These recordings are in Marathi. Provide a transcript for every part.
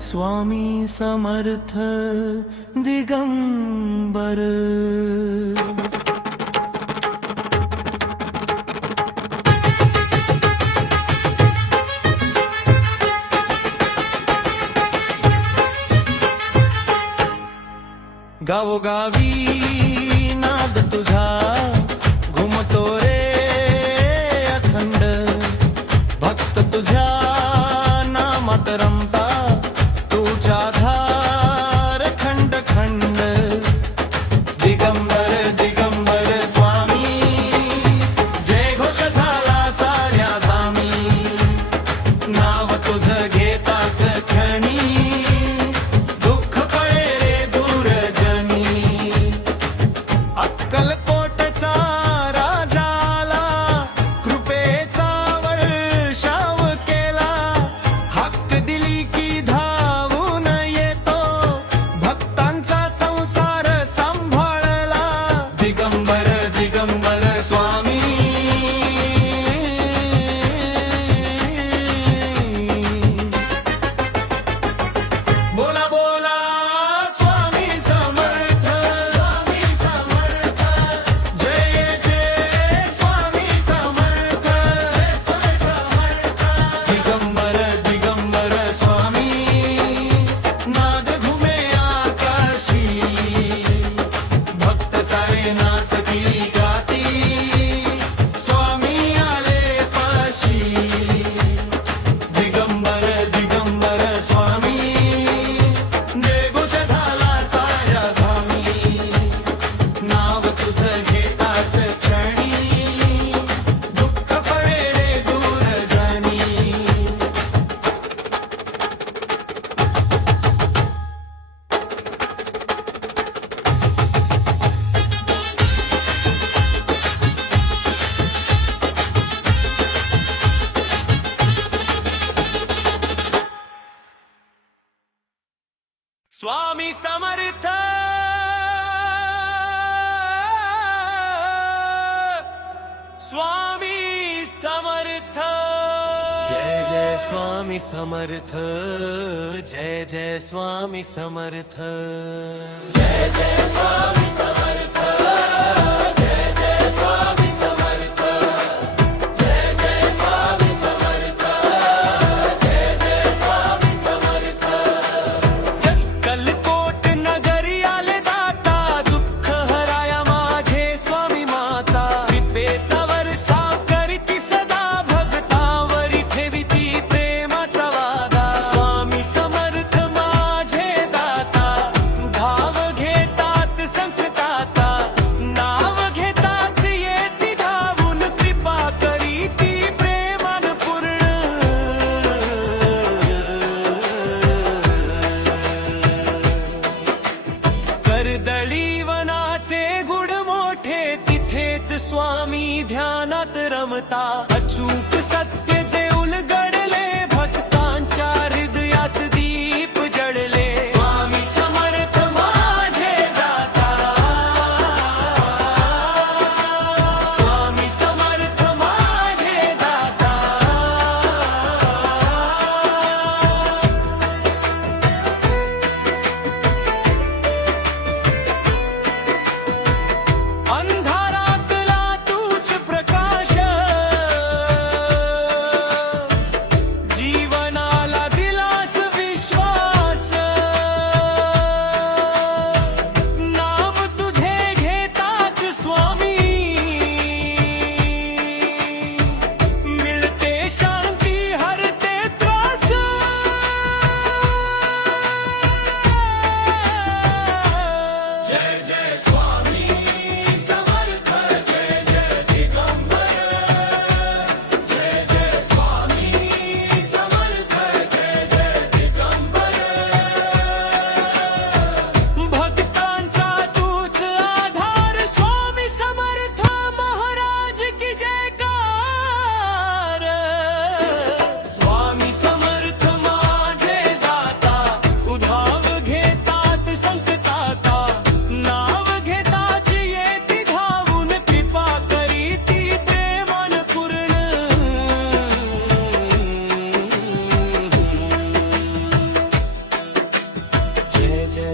स्वामी समर्थ दिगंबर। गावोगावी नाद तुझा घुमतो रे अखंड, भक्त तुझ्या नामात रमता तुझा धार खंड खंड। दिगंबर दिगंबर स्वामी जय घोष झाला साऱ्या धामी, नाव तुझं घेताच क्षणी दुःख पळे रे दूर जनी। अक्कलकोटचा राजाला कृपेचा वर्षाव केला, हक्क दिली की धावून येतो भक्तांचा संसार सांभाळला। दिगंबर दिगंबर स्वामी बोला बोला स्वामी समर्थ, स्वामी समर्थ जय जय स्वामी समर्थ, दिगंबर दिगंबर स्वामी नाद घुमे आकाशी, भक्त सारे नाचती गाती स्वामी आले पाशी। दिगंबर दिगंबर स्वामी देवघोष झाला साऱ्या धामी, नाव तुझं घेताच क्षणी दुःख पळे रे दूर जनी। स्वामी समर्थ स्वामी समर्थ जय जय स्वामी समर्थ, जय जय स्वामी समर्थ, जय जय स्वामी समर्थ, जय जय स्वामी समर्थ, जय जय स्वामी समर्थ, जय जय स्वामी समर्थ। अक्कलकोट नगरी आले दाता, दुःख हराया माझे स्वामी माता। कृपेचा वर्षाव करीती सदा भक्तावरी ठेवीती प्रेमाचा वादा। स्वामी समर्थ माझे दाता, धाव घेतात संकटाता, नाव घेतात येती धावून कृपा करीती प्रेमान पूर्ण। कर्दळी वनाचे गुढ मोठे तिथेच स्वामी ध्यानात रमता, अचूक सत्य जे उलगडले भक्तांच्या हृदयात दीप जळले। स्वामी समर्थ माझे दाता, स्वामी समर्थ माझे दाता। अंधारातला तूच प्रकाश,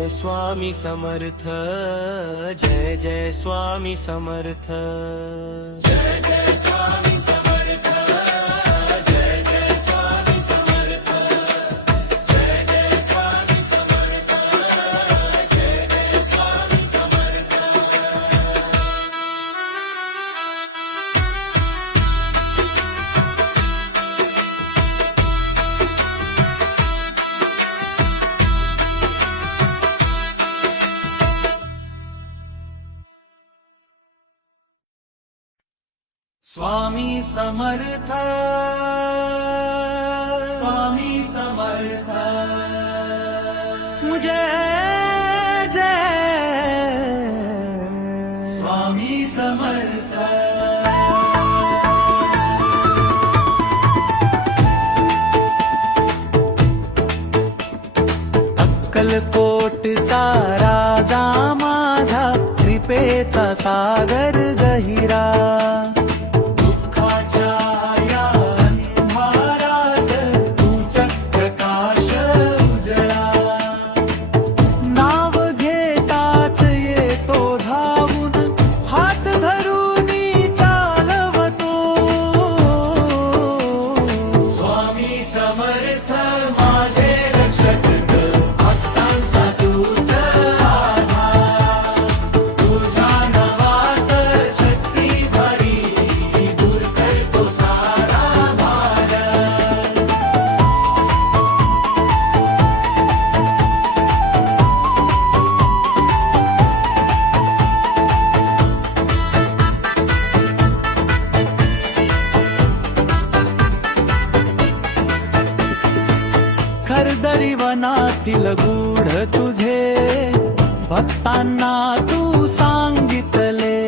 जय स्वामी समर्थ, जय जय स्वामी समर्थ, जय जय स्वामी समर्थ, जय जय स्वामी समर्थ, जय जय स्वामी समर्थ, जय जय स्वामी समर्थ. स्वामी समर्थ, स्वामी समर्थ, जय जय स्वामी समर्थ. अक्कलकोटचा राजा माझा, कृपेचा सागर गहिरा, खरदरी वनातील गूढ तुझे, भक्तांना तू सांगितले,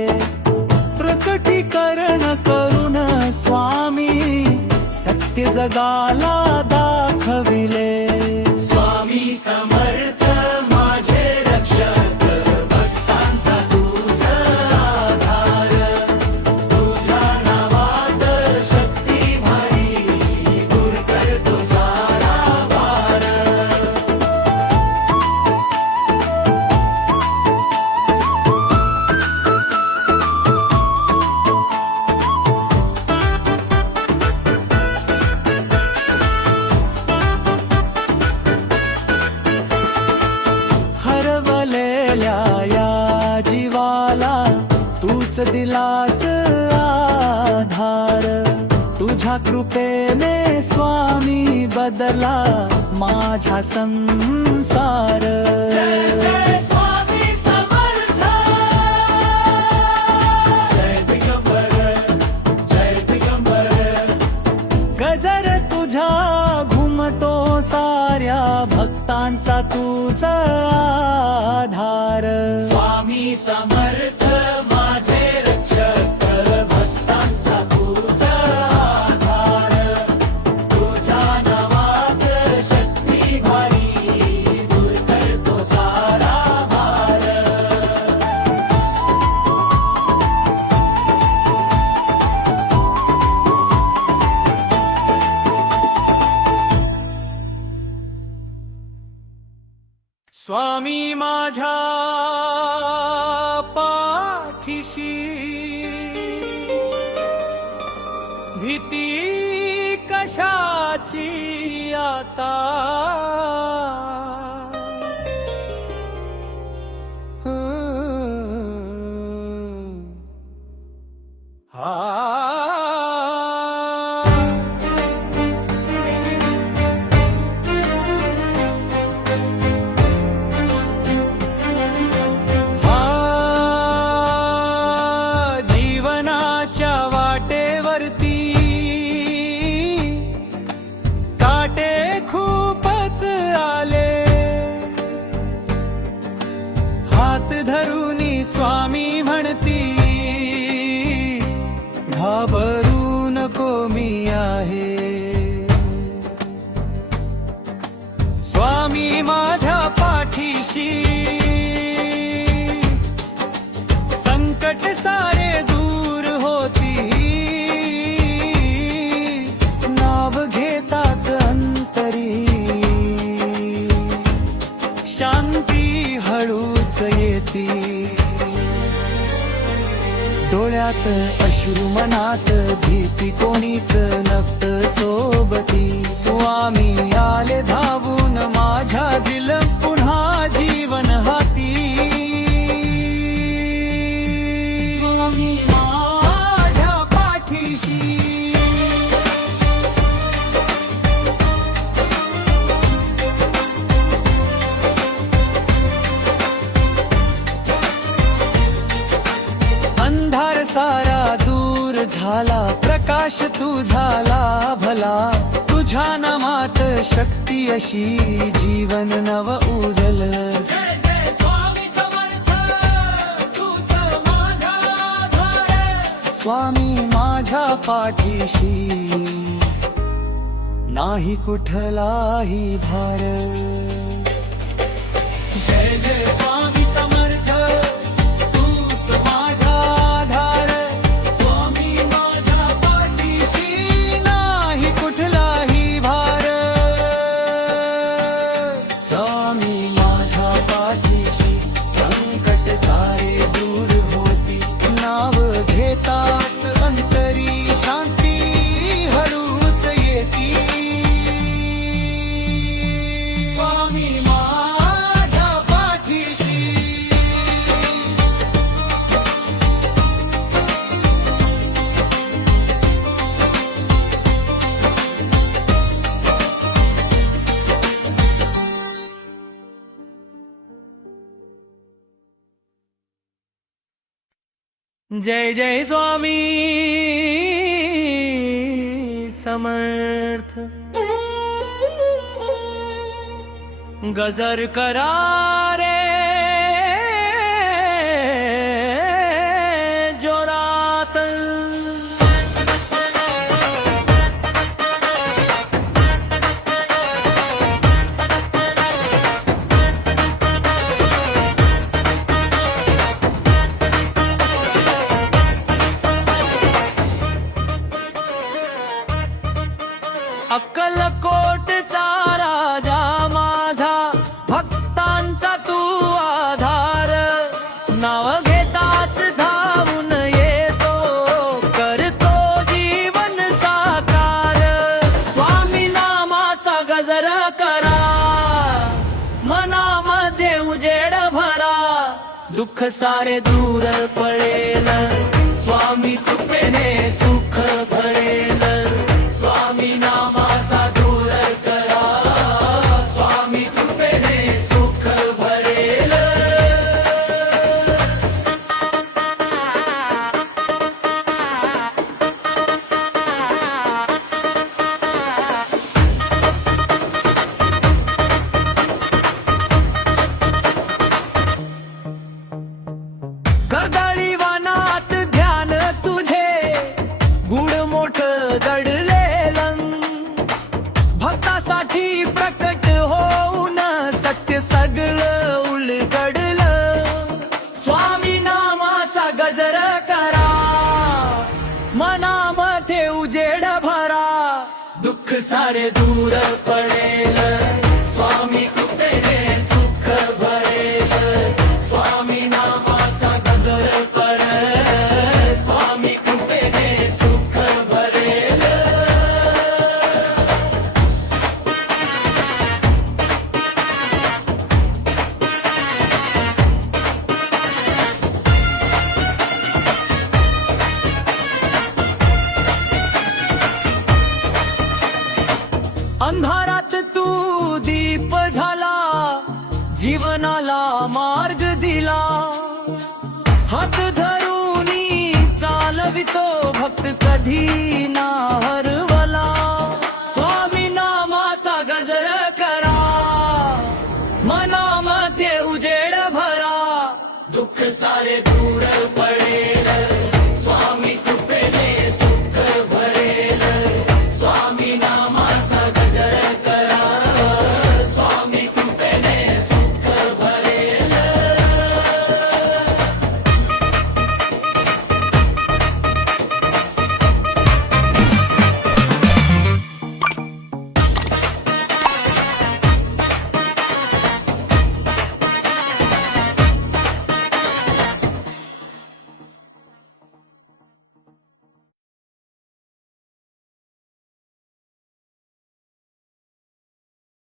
प्रकटीकरण करून स्वामी सत्य जगाला दाखविले. स्वामी समर्थ माझे रक्षक, भक्तांचा तूच आधार, तुझ्या नावात शक्ती भारी, दूर करतो सारा भार. हरवलेल्या या जीवाला तूच दिलास आधार, तुझ्या कृपेने स्वामी बदला माझा संसार. जय जय स्वामी समर्थ, जय दिगंबर, जय दिगंबर, गजर तुझा घुमतो साऱ्या भक्तांचा तूच आधार. स्वामी समर्थ माझे रक्षक, भक्तांचा तूच आधार, तुझ्या नावात शक्ती भारी, दूर करतो सारा भार. स्वामी माझ्या पाठीशी, भीती कशाची आता, जीवनाच्या वाटेवरती काटे खूपच होती, डोळ्यात अश्रू मनात भीती कोणीच नव्हत सोबती. स्वामी आले धावून माझ्या दिल पुन्हा जीवन हाती. स्वामी माझ्या पाठीशी अंधार सारा दूर झाला, प्रकाश तू झाला भला. तुझ्या नामात शक्ती अशी जीवन नव उजल. जय जय स्वामी समर्थ, तूच माझा आधार. स्वामी माझ्या पाठीशी नाही कुठलाही भार. जय जय स्वामी समर्थ, तूच माझा आधार. स्वामी माझ्या पाठीशी नाही कुठलाही भार. स्वामी माझ्या पाठीशी संकट सारे दूर होती. नाव घेताच अंतरी शांती हळूच येती. स्वामी माझ्या पाठीशी. जय जय स्वामी समर्थ. गजर करा रे जोरात. अक्कलकोटचा राजा माझा, भक्तांचा तू आधार. नाव घेताच धावून येतो, करतो जीवन साकार. स्वामी नामाचा गजर करा, मनामध्ये उजेड भरा. दुःख सारे दूर पडेल, स्वामी कृपेने सुख भरेल. स्वामी नामाचा दूर करा, स्वामी कृपेने सुख भरेल. कर्दळी वनात ध्यान तुझे, गुड मोठ दडलेलं. भक्तासाठी प्रकट होऊन सत्य सगळं उलगडलं. स्वामी नामाचा गजर करा, मनामध्ये उजेड भरा. दुःख सारे दूर पडेल, स्वामी कृपेने सुख भरेल. स्वामी नामाचा गजर कर, स्वामी कृपेने सुख भरेल. अंधारात तू दीप झाला, जीवनाला मार्ग दिला. हात धरूनी चालवितो भक्त, कधी ना हरवला. स्वामी नामाचा गजर करा, मनामध्ये उजेड भरा. दुःख सारे